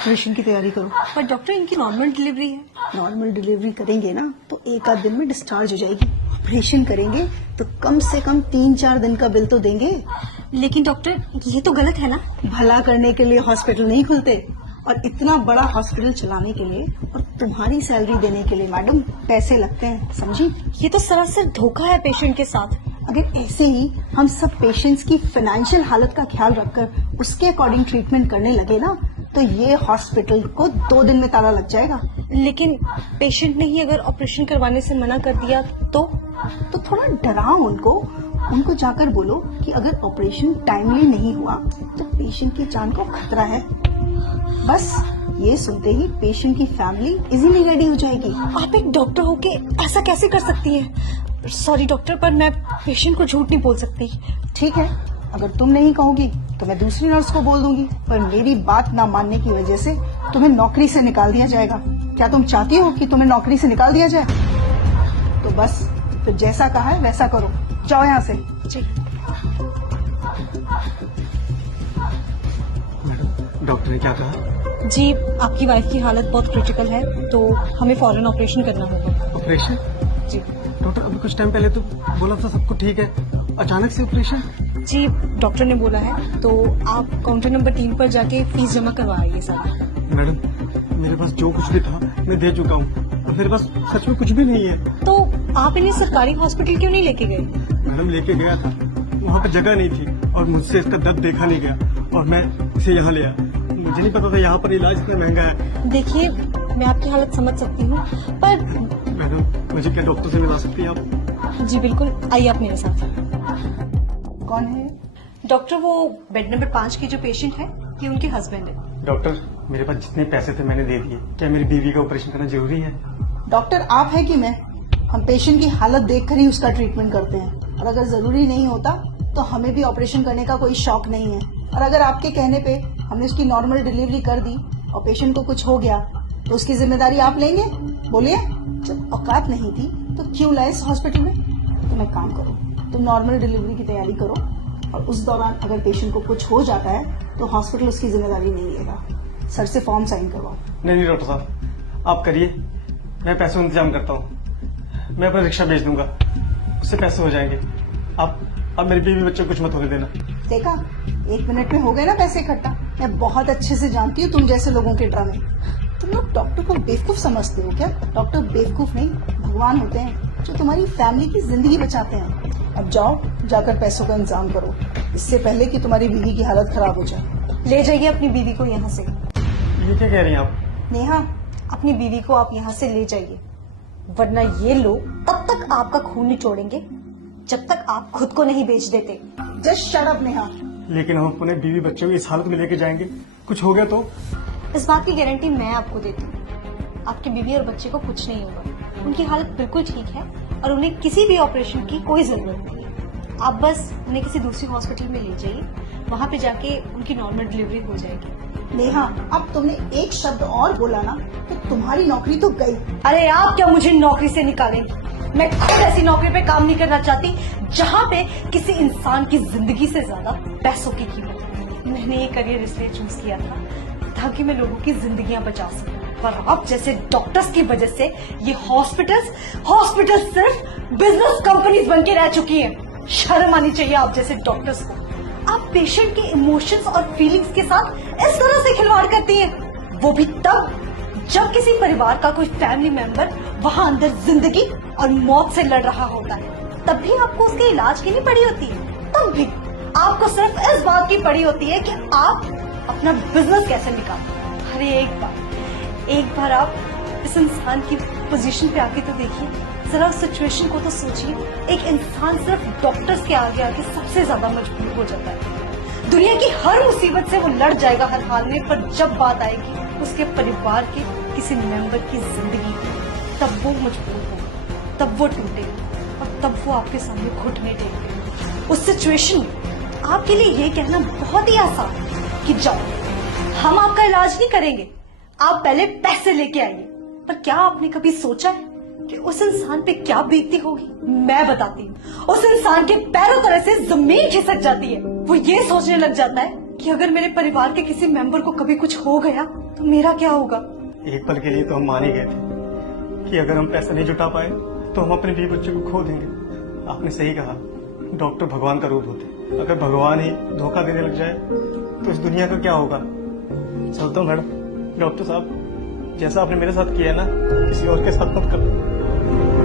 Operation की तैयारी करो। पर डॉक्टर इनकी नॉर्मल डिलीवरी है। नॉर्मल डिलीवरी करेंगे ना तो एक आध दिन में डिस्चार्ज हो जाएगी। ऑपरेशन करेंगे तो कम से कम 3-4 दिन का बिल तो देंगे। लेकिन डॉक्टर ये तो गलत है ना। भला करने के लिए हॉस्पिटल नहीं खुलते, और इतना बड़ा हॉस्पिटल चलाने के लिए और तुम्हारी सैलरी देने के लिए मैडम पैसे लगते हैं, समझी? ये तो सरासर धोखा है पेशेंट के साथ। अगर ऐसे ही हम सब पेशेंट्स की फाइनेंशियल हालत का ख्याल रखकर उसके अकॉर्डिंग ट्रीटमेंट करने लगे ना तो ये हॉस्पिटल को 2 दिन में ताला लग जाएगा। लेकिन पेशेंट ने ही अगर ऑपरेशन करवाने से मना कर दिया तो थोड़ा डराओ उनको जाकर बोलो कि अगर ऑपरेशन टाइमली नहीं हुआ तो पेशेंट की जान को खतरा है। बस ये सुनते ही पेशेंट की फैमिली इजीली रेडी हो जाएगी। आप एक डॉक्टर होके ऐसा कैसे कर सकती हैं? सॉरी डॉक्टर, पर मैं पेशेंट को झूठ नहीं बोल सकती। ठीक है, अगर तुम नहीं कहोगी तो मैं दूसरी नर्स को बोल दूंगी, पर मेरी बात ना मानने की वजह से तुम्हें नौकरी से निकाल दिया जाएगा। क्या तुम चाहती हो कि तुम्हें नौकरी से निकाल दिया जाए? तो बस फिर जैसा कहा है वैसा करो, जाओ यहाँ से। जी। डॉक्टर ने क्या कहा? जी, आपकी वाइफ की हालत बहुत क्रिटिकल है तो हमें फौरन ऑपरेशन करना होगा। ऑपरेशन? जी डॉक्टर अभी कुछ टाइम पहले तो बोला था सब कुछ ठीक है, अचानक से ऑपरेशन? जी, डॉक्टर ने बोला है तो आप काउंटर नंबर 3 पर जाके फीस जमा करवाइए सारा। मैडम मेरे पास जो कुछ भी था मैं दे चुका हूँ, मेरे पास सच में कुछ भी नहीं है। तो आप इन्हें सरकारी हॉस्पिटल क्यों नहीं लेके गए? मैडम लेके गया था, वहाँ पे जगह नहीं थी और मुझसे इसका दर्द देखा नहीं गया और मैं इसे यहाँ ले आया। मुझे नहीं पता था यहाँ पर इलाज इतना महंगा है। देखिए, मैं आपकी हालत समझ सकती हूँ, पर मैडम मुझे क्या डॉक्टर से मिला सकती है आप? जी बिल्कुल, आइए आप मेरे साथ। कौन है? डॉक्टर, वो बेड नंबर 5 की जो पेशेंट है ये उनके हस्बैंड है। डॉक्टर मेरे पास जितने पैसे थे मैंने दे दिए, क्या मेरी बीवी का ऑपरेशन करना जरूरी है? डॉक्टर आप है कि मैं? हम पेशेंट की हालत देखकर ही उसका ट्रीटमेंट करते हैं, और अगर जरूरी नहीं होता तो हमें भी ऑपरेशन करने का कोई शौक नहीं है। और अगर आपके कहने पे हमने उसकी नॉर्मल डिलीवरी कर दी और पेशेंट को कुछ हो गया तो उसकी जिम्मेदारी आप लेंगे? बोलिए, जब औकात नहीं थी तो क्यों लाए इस हॉस्पिटल में? तुम एक काम करो, तुम नॉर्मल डिलीवरी की तैयारी करो, और उस दौरान अगर पेशेंट को कुछ हो जाता है तो हॉस्पिटल उसकी जिम्मेदारी नहीं लेगा। सर से फॉर्म साइन करवाओ। नहीं डॉक्टर साहब, आप करिए, मैं पैसों का इंतजाम करता हूँ। मैं अपना रिक्शा भेज दूंगा, उससे पैसे हो जाएंगे। आप मेरी बीवी बच्चे को कुछ मत होने देना। देखा, 1 मिनट में हो गए ना पैसे इकट्ठा। मैं बहुत अच्छे से जानती हूँ तुम जैसे लोगों के ड्रामे। तुम लोग डॉक्टर को बेवकूफ समझते हो क्या? डॉक्टर बेवकूफ नहीं, भगवान होते हैं जो तुम्हारी फैमिली की जिंदगी बचाते हैं। अब जाओ, जाकर पैसों का इंतजाम करो, इससे पहले कि तुम्हारी बीवी की हालत खराब हो जाए। ले जाइए अपनी बीवी को यहाँ से। ये क्या कह रही हैं आप? नेहा, अपनी बीवी को आप यहाँ से ले जाइए, वरना ये लोग तब तक आपका खून निचोड़ेंगे जब तक आप खुद को नहीं बेच देते। Just shut up Neha. लेकिन हम अपने बीवी बच्चों को इस हालत में लेके जाएंगे, कुछ हो गया तो? इस बात की गारंटी मैं आपको देती हूँ, आपकी बीवी और बच्चे को कुछ नहीं होगा। उनकी हालत बिल्कुल ठीक है और उन्हें किसी भी ऑपरेशन की कोई जरूरत नहीं है। आप बस उन्हें किसी दूसरी हॉस्पिटल में ले जाइए, वहाँ पे जाके उनकी नॉर्मल डिलीवरी हो जाएगी। नेहा, अब तुमने एक शब्द और बोला ना तो तुम्हारी नौकरी तो गई। अरे आप क्या मुझे नौकरी से निकालेंगे? मैं खुद ऐसी नौकरी पे काम नहीं करना चाहती जहाँ पे किसी इंसान की जिंदगी से ज्यादा पैसों की कीमत है। मैंने ये करियर इसलिए चूज किया था ताकि मैं लोगों की जिंदगियां बचा सकूं, पर आप जैसे डॉक्टर्स की वजह से ये हॉस्पिटल्स सिर्फ बिजनेस कंपनीज बन के रह चुकी हैं। शर्म आनी चाहिए आप जैसे डॉक्टर्स को। आप पेशेंट के इमोशंस और फीलिंग्स के साथ इस तरह से खिलवाड़ करती हैं, वो भी तब जब किसी परिवार का कोई फैमिली मेंबर वहां अंदर जिंदगी और मौत से लड़ रहा होता है। तब भी आपको उसके इलाज की नहीं पड़ी होती है, तब भी आपको सिर्फ इस बात की पड़ी होती है कि आप अपना बिजनेस कैसे निकालें। अरे एक बार आप इस इंसान की पोजीशन पे आके तो देखिए, जरा उस सिचुएशन को तो सोचिए। एक इंसान सिर्फ डॉक्टर्स के आगे आके सबसे ज्यादा मजबूर हो जाता है। दुनिया की हर मुसीबत से वो लड़ जाएगा हर हाल में, पर जब बात आएगी उसके परिवार के किसी मेंबर की जिंदगी की, तब वो मजबूर होगा, तब वो टूटेगा और तब वो आपके सामने घुटने टेकेगा। उस सिचुएशन में आपके लिए ये कहना बहुत ही आसान है कि जाओ, हम आपका इलाज नहीं करेंगे, आप पहले पैसे लेके आइए। पर क्या आपने कभी सोचा है कि उस इंसान पे क्या बीतती होगी? मैं बताती हूँ। उस इंसान के पैरों तरह से जमीन खिसक जाती है। वो ये सोचने लग जाता है कि अगर मेरे परिवार के किसी मेंबर को कभी कुछ हो गया तो मेरा क्या होगा। एक पल के लिए तो हम मान ही गए थे कि अगर हम पैसा नहीं जुटा पाए तो हम अपने बीवी बच्चों को खो देंगे। आपने सही कहा, डॉक्टर भगवान का रूप होते। अगर भगवान ही धोखा देने लग जाए तो इस दुनिया का क्या होगा। चलता हूँ मैडम। डॉक्टर साहब, जैसा आपने मेरे साथ किया ना, किसी और के साथ मत करो।